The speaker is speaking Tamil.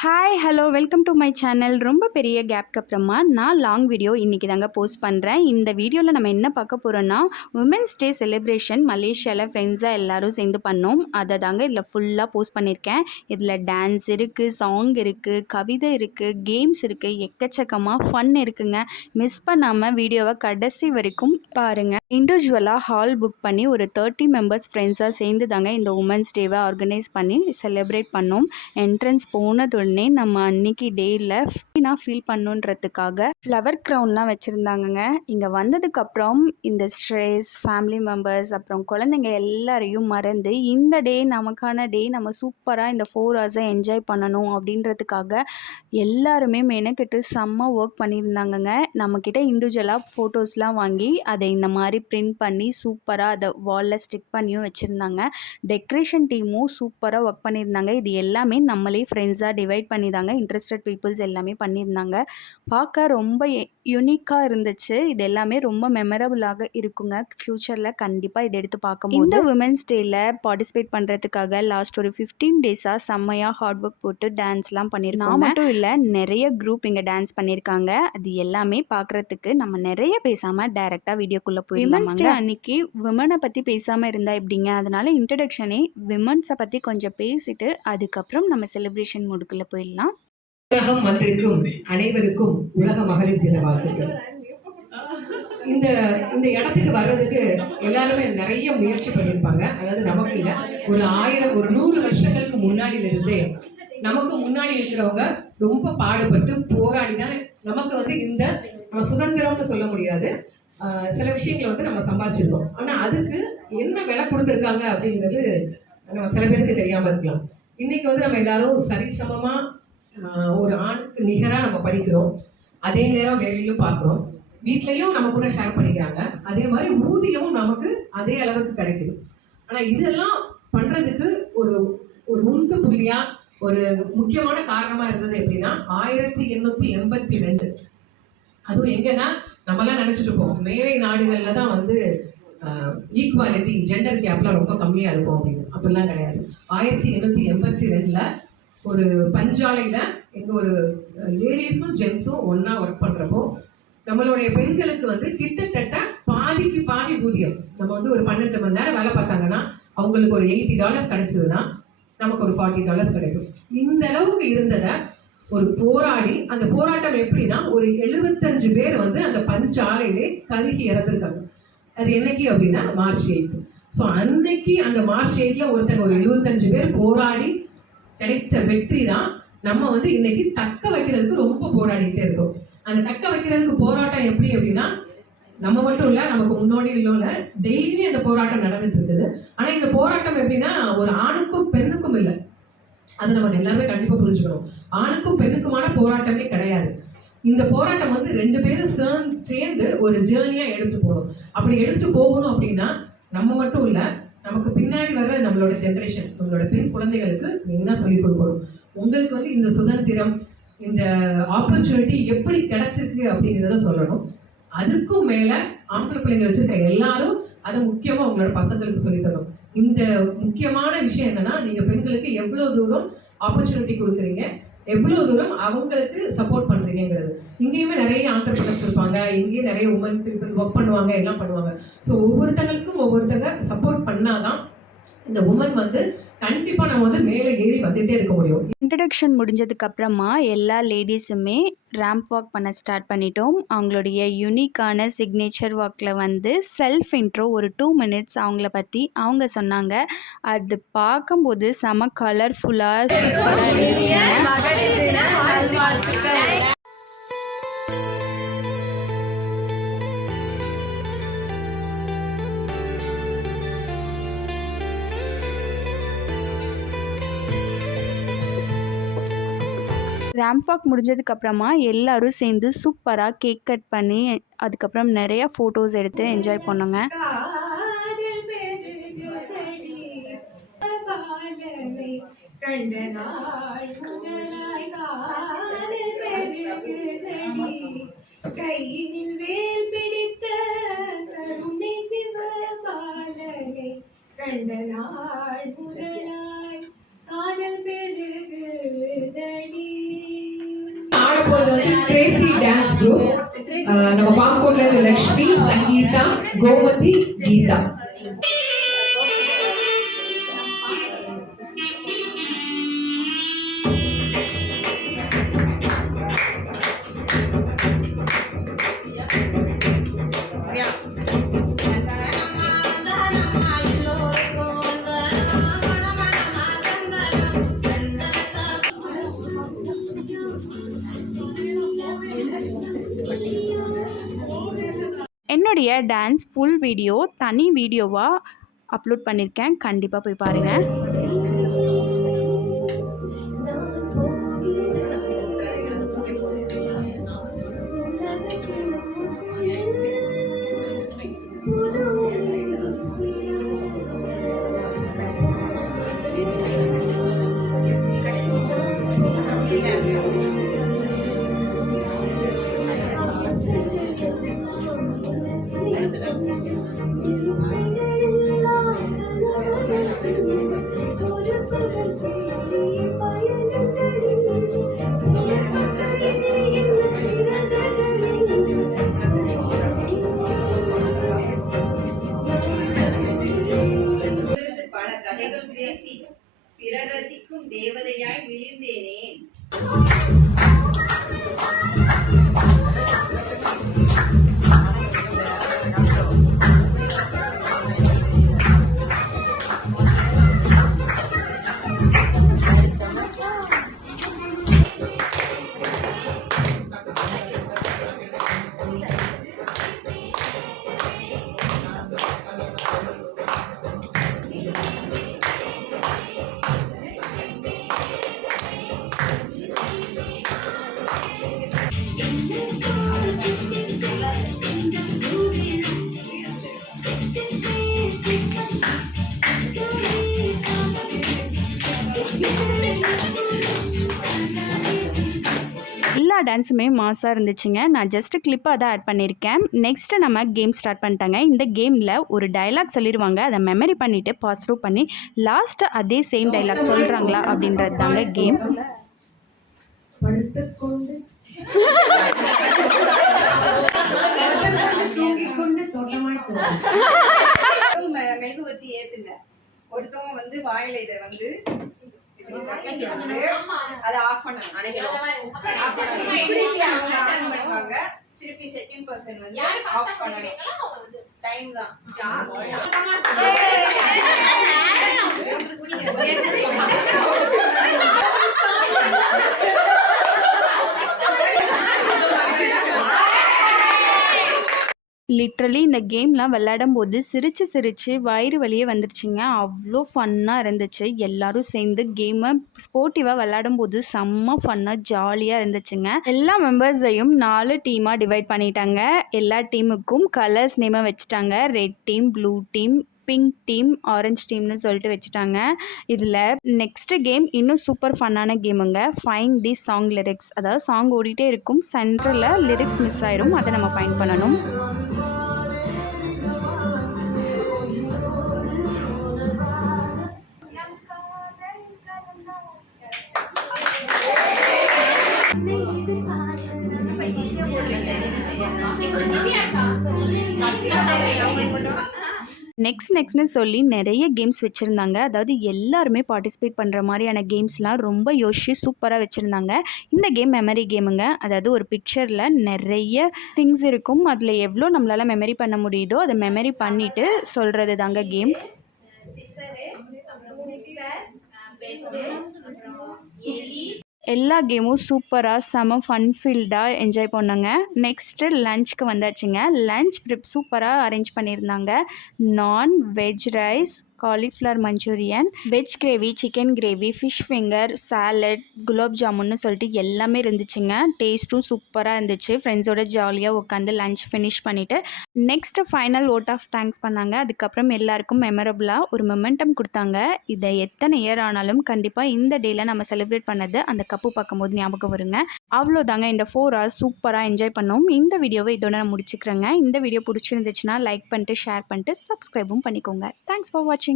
Hi hello welcome to my channel. ரொம்ப பெரிய கேப்க்கு அப்புறமா நான் லாங் வீடியோ இன்றைக்கி தாங்க போஸ்ட் பண்ணுறேன். இந்த வீடியோவில் நம்ம என்ன பார்க்க போகிறோன்னா, உமன்ஸ் டே செலிப்ரேஷன் மலேசியாவில் ஃப்ரெண்ட்ஸாக எல்லோரும் சேர்ந்து பண்ணோம். அதை தாங்க இதில் ஃபுல்லாக போஸ்ட் பண்ணியிருக்கேன். இதில் டான்ஸ் இருக்குது, சாங் இருக்குது, கவிதை இருக்குது, கேம்ஸ் இருக்குது, எக்கச்சக்கமாக ஃபன் இருக்குங்க. மிஸ் பண்ணாமல் வீடியோவை கடைசி வரைக்கும் பாருங்கள். இண்டிவிஜுவலாக ஹால் புக் பண்ணி ஒரு 30 மெம்பர்ஸ் ஃப்ரெண்ட்ஸாக சேர்ந்து தாங்க இந்த உமன்ஸ் டேவை ஆர்கனைஸ் பண்ணி செலிப்ரேட் பண்ணோம். என்ட்ரன்ஸ் போனது உடனே நம்ம அன்னைக்கு டேயில் ஃப்ரீனாக ஃபீல் பண்ணுன்றதுக்காக ஃப்ளவர் க்ரௌன்லாம் வச்சுருந்தாங்கங்க. இங்கே வந்ததுக்கப்புறம் இந்த ஸ்ட்ரெஸ், ஃபேமிலி மெம்பர்ஸ், அப்புறம் குழந்தைங்க எல்லாரையும் மறந்து இந்த டே நமக்கான டே, நம்ம சூப்பராக இந்த 4 ஹவர்ஸை என்ஜாய் பண்ணணும் அப்படின்றதுக்காக எல்லாருமே மெனக்கெட்டு செம்ம ஒர்க் பண்ணியிருந்தாங்கங்க. நம்மக்கிட்ட இண்டிவிஜுவலாக ஃபோட்டோஸ்லாம் வாங்கி அதை இந்த மாதிரி பிரிண்ட் பண்ணி சூப்பராக அதை வாலில் ஸ்டிக் பண்ணியும் வச்சுருந்தாங்க. டெக்கரேஷன் டீமும் சூப்பராக ஒர்க் பண்ணியிருந்தாங்க. இது எல்லாமே நம்மளே ஃப்ரெண்ட்ஸாக டிவைட் பண்ணி தாங்க இன்ட்ரெஸ்டட் பீப்புள்ஸ் எல்லாமே பண்ணியிருந்தாங்க. பார்க்க ரொம்ப யூனிக்காக இருந்துச்சு. இது எல்லாமே ரொம்ப மெமரபுளாக இருக்குங்க. ஃப்யூச்சரில் கண்டிப்பாக இதை எடுத்து பார்க்கும்போது இந்த உமன்ஸ் டேயில் பார்ட்டிசிபேட் பண்ணுறதுக்காக லாஸ்ட் ஒரு 15 டேஸாக செம்மையாக ஹார்ட் ஒர்க் போட்டு டான்ஸ்லாம் பண்ணியிருக்கோம். நான் மட்டும் இல்லை, நிறைய குரூப் இங்கே டான்ஸ் பண்ணியிருக்காங்க. அது எல்லாமே பார்க்குறதுக்கு நம்ம நிறைய பேசாமல் டைரெக்டாக வீடியோக்குள்ளே போயிடலாம். உமன்ஸ் டே அன்னைக்கு விமனை பற்றி பேசாமல் இருந்தால் எப்படிங்க? அதனால் இன்ட்ரடக்ஷனே விமன்ஸை பற்றி கொஞ்சம் பேசிட்டு அதுக்கப்புறம் நம்ம செலிப்ரேஷன் மூடுக்குள்ளே போயிடலாம். உலகம் வந்திருக்கும் அனைவருக்கும் உலக மகளிர் தின வாழ்த்துக்கள். இந்த இந்த இடத்துக்கு வர்றதுக்கு எல்லாருமே நிறைய முயற்சி பண்ணியிருப்பாங்க. அதாவது நமக்கு இல்லை, ஒரு 100 வருஷங்களுக்கு முன்னாடியில இருந்தே நமக்கு முன்னாடி இருக்கிறவங்க ரொம்ப பாடுபட்டு போராடி தான் நமக்கு இந்த நம்ம சுதந்திரம்னு சொல்ல முடியாது, சில விஷயங்களை நம்ம சம்பாதிச்சிருக்கோம். ஆனா அதுக்கு என்ன விலை கொடுத்துருக்காங்க அப்படிங்கிறது நம்ம சில பேருக்கு தெரியாம இருக்கலாம். இன்னைக்கு நம்ம எல்லாரும் சரிசமமா ஒரு ஆணுக்கு நிகராக நம்ம படிக்கிறோம், அதே நேரம் வேலையும் பார்க்குறோம், வீட்லையும் நம்ம கூட ஷேர் பண்ணிக்கிறாங்க, அதே மாதிரி ஊதியமும் நமக்கு அதே அளவுக்கு கிடைக்குது. ஆனால் இதெல்லாம் பண்ணுறதுக்கு ஒரு ஒரு உந்து புள்ளியா ஒரு முக்கியமான காரணமாக இருந்தது எப்படின்னா 1882. அதுவும் எங்கன்னா நம்மலாம் நினச்சிட்டு இருப்போம் மேலை நாடுகளில் தான் ஈக்குவாலிட்டி, ஜெண்டர் கேப்லாம் ரொம்ப கம்மியாக இருக்கும் அப்படின்னு. அப்படிலாம் கிடையாது. 1882 ஒரு பஞ்சாலையில் எங்கள் ஒரு லேடிஸும் ஜென்ஸும் ஒன்றா ஒர்க் பண்ணுறப்போ நம்மளுடைய பெண்களுக்கு கிட்டத்தட்ட பாதிக்கு பாதி ஊதியம். நம்ம ஒரு 12 மணி நேரம் வேலை பார்த்தாங்கன்னா அவங்களுக்கு ஒரு $80 கிடைச்சதுன்னா நமக்கு ஒரு $40 கிடைக்கும். இந்த அளவுக்கு இருந்ததை ஒரு போராடி, அந்த போராட்டம் எப்படின்னா ஒரு 75 பேர் அந்த பஞ்சாலையிலே கருகி இறந்துருக்காங்க. அது என்னைக்கு அப்படின்னா மார்ச் 8. ஸோ அன்னைக்கு அந்த மார்ச் 8 ஒருத்தங்க ஒரு 75 பேர் போராடி கிடைத்த வெற்றி தான் நம்ம இன்னைக்கு தக்க வைக்கிறதுக்கு ரொம்ப போராடிட்டே இருக்கோம். அந்த தக்க வைக்கிறதுக்கு போராட்டம் எப்படி அப்படின்னா நம்ம மட்டும் இல்லை, நமக்கு முன்னோடி இல்லை, டெய்லி அந்த போராட்டம் நடந்துட்டு இருக்குது. ஆனால் இந்த போராட்டம் எப்படின்னா ஒரு ஆணுக்கும் பெண்ணுக்கும் இல்லை, அது நம்ம எல்லாருமே கண்டிப்பாக புரிஞ்சுக்கணும். ஆணுக்கும் பெண்ணுக்குமான போராட்டமே கிடையாது. இந்த போராட்டம் 2 பேரும் சேர்ந்து ஒரு ஜேர்னியாக எடுத்து போகணும். அப்படி எடுத்துட்டு போகணும் அப்படின்னா நம்ம மட்டும் இல்லை, நமக்கு பின்னாடி வர்ற நம்மளோட ஜென்ரேஷன், நம்மளோட பெண் குழந்தைகளுக்கு மெயினாக சொல்லிக் கொடுக்கணும். உங்களுக்கு இந்த சுதந்திரம், இந்த ஆப்பர்ச்சுனிட்டி எப்படி கிடைச்சிருக்கு அப்படிங்கிறத சொல்லணும். அதுக்கும் மேலே ஆம்பளை பிள்ளைங்க வச்சிருக்க எல்லாரும் அதை முக்கியமாக உங்களோட பசங்களுக்கு சொல்லித்தரணும். இந்த முக்கியமான விஷயம் என்னன்னா, நீங்கள் பெண்களுக்கு எவ்வளோ தூரம் ஆப்பர்ச்சுனிட்டி கொடுக்குறீங்க, எவ்வளோ தூரம் அவங்களுக்கு சப்போர்ட் பண்ணுறீங்கிறது. இங்கேயுமே நிறைய ஆண்டர்பிரனர்ஸ் இருப்பாங்க, இங்கேயும் நிறைய உமன் பீப்புள் ஒர்க் பண்ணுவாங்க, எல்லாம் பண்ணுவாங்க. ஸோ ஒவ்வொருத்தங்களுக்கும் ஒவ்வொருத்தங்க சப்போர்ட் பண்ணாதான் இந்த உமன் கண்டிப்பாக நம்ம மேலே ஏறி வந்துகிட்டே இருக்க முடியும். இன்ட்ரடக்ஷன் முடிஞ்சதுக்கப்புறமா எல்லா லேடிஸுமே ரேம்ப் வாக் பண்ண ஸ்டார்ட் பண்ணிட்டோம். அவங்களுடைய யூனிக்கான சிக்னேச்சர் வாக்கில் செல்ஃப் இன்ட்ரோ ஒரு 2 மினிட்ஸ் அவங்கள பற்றி அவங்க சொன்னாங்க. அது பார்க்கும்போது செம கலர்ஃபுல்லாக சூப்பராக இருந்துச்சு. ரேம்ப் வாக் முடிஞ்சதுக்கப்புறமா எல்லோரும் சேர்ந்து சூப்பராக கேக் கட் பண்ணி அதுக்கப்புறம் நிறையா ஃபோட்டோஸ் எடுத்து என்ஜாய் பண்ணோங்க. கண்ட நாள் முதலாய் காதல் பெருகுதடி. வந்து கிரேசி டான்ஸ் குரூப். நம்ம பாம்கோட்ல இருந்து லக்ஷ்மி, சங்கீதா, கோமதி, கீதா. என்னுடைய டான்ஸ் ஃபுல் வீடியோ தனி வீடியோவாக அப்லோட் பண்ணியிருக்கேன், கண்டிப்பாக போய் பாருங்கள். பல கதைகள் பேசி பிறர் ரசிக்கும் தேவதையாய் விழிந்தேனே. எல்லா டான்ஸுமே மாஸாக இருந்துச்சுங்க. நான் ஜஸ்ட்டு கிளிப்பாக தான் ஆட் பண்ணியிருக்கேன். நெக்ஸ்ட்டு நம்ம கேம் ஸ்டார்ட் பண்ணிட்டாங்க. இந்த கேமில் ஒரு டைலாக் சொல்லிடுவாங்க, அதை மெமரி பண்ணிவிட்டு பாஸ் த்ரூ பண்ணி லாஸ்ட்டு அதே சேம் டைலாக் சொல்கிறாங்களா அப்படின்றது தாங்க கேம். மெழுகுவத்தி ஏத்துங்க. ஒருத்தவங்க வந்து வாயில இதை வந்து அதை ஆஃப் பண்ணணும். திருப்பி அவங்க ஆன் பண்ணுவாங்க. திருப்பி செகண்ட் பர்சன் வந்து ஆஃப் பண்ணணும். டைம் தான். லிட்ரலி இந்த கேம்லாம் விளையாடும்போது சிரித்து சிரித்து வயிறு வலியே வந்துருச்சுங்க. அவ்வளோ ஃபன்னாக இருந்துச்சு. எல்லோரும் சேர்ந்து கேமை ஸ்போர்ட்டிவாக விளையாடும்போது செம்ம ஃபன்னாக ஜாலியாக இருந்துச்சுங்க. எல்லா மெம்பர்ஸையும் 4 டீமாக டிவைட் பண்ணிட்டாங்க. எல்லா டீமுக்கும் கலர்ஸ் நேமை வச்சுட்டாங்க. Red team, blue team, pink team, orange டீம்னு சொல்லிட்டு வச்சுட்டாங்க. இதில் நெக்ஸ்ட்டு கேம் இன்னும் சூப்பர் ஃபன்னான கேமுங்க. Find the song lyrics. அதாவது சாங் ஓடிட்டே இருக்கும், சென்டரில் லிரிக்ஸ் மிஸ் ஆயிரும், அதை நம்ம ஃபைண்ட் பண்ணணும். நெக்ஸ்ட்னு சொல்லி நிறைய கேம்ஸ் வச்சுருந்தாங்க. அதாவது எல்லாருமே பார்ட்டிசிபேட் பண்ணுற மாதிரியான கேம்ஸ்லாம் ரொம்ப யோசிச்சு சூப்பராக வச்சுருந்தாங்க. இந்த கேம் மெமரி கேமுங்க. அதாவது ஒரு பிக்சரில் நிறைய திங்ஸ் இருக்கும், அதில் எவ்வளோ நம்மளால் மெமரி பண்ண முடியுதோ அதை மெமரி பண்ணிவிட்டு சொல்கிறது தாங்க கேம். எல்லா கேமும் சூப்பராக செம ஃபன் ஃபீல்டாக என்ஜாய் பண்ணோங்க. நெக்ஸ்ட்டு லஞ்சுக்கு வந்தாச்சுங்க. லஞ்ச் ப்ரிப் சூப்பராக அரேஞ்ச் பண்ணியிருந்தாங்க. Non veg rice, cauliflower Manchurian, veg gravy, chicken gravy, fish finger, salad, gulab ஜாமுன்னு சொல்லிட்டு எல்லாமே இருந்துச்சுங்க. டேஸ்ட்டும் சூப்பராக இருந்துச்சு. ஃப்ரெண்ட்ஸோட ஜாலியாக உட்காந்து லஞ்ச் ஃபினிஷ் பண்ணிவிட்டு next final vote of thanks பண்ணாங்க. அதுக்கப்புறம் எல்லாருக்கும் மெமரபுளாக ஒரு மொமெண்டம் கொடுத்தாங்க. இதை எத்தனை இயர் ஆனாலும் கண்டிப்பாக இந்த டேயில் நம்ம செலிப்ரேட் பண்ணது அந்த கப்பு பார்க்கும்போது ஞாபகம் வருங்க. அவ்வளோதாங்க. இந்த 4 hours சூப்பராக என்ஜாய் பண்ணோம். இந்த வீடியோவை இதோட நான் முடிச்சுக்கிறேங்க. இந்த வீடியோ பிடிச்சிருந்துச்சுன்னா லைக் பண்ணிட்டு, ஷேர் பண்ணிட்டு, சப்ஸ்கிரைபும் பண்ணிக்கோங்க. தேங்க்ஸ் ஃபார் வாட்சிங்.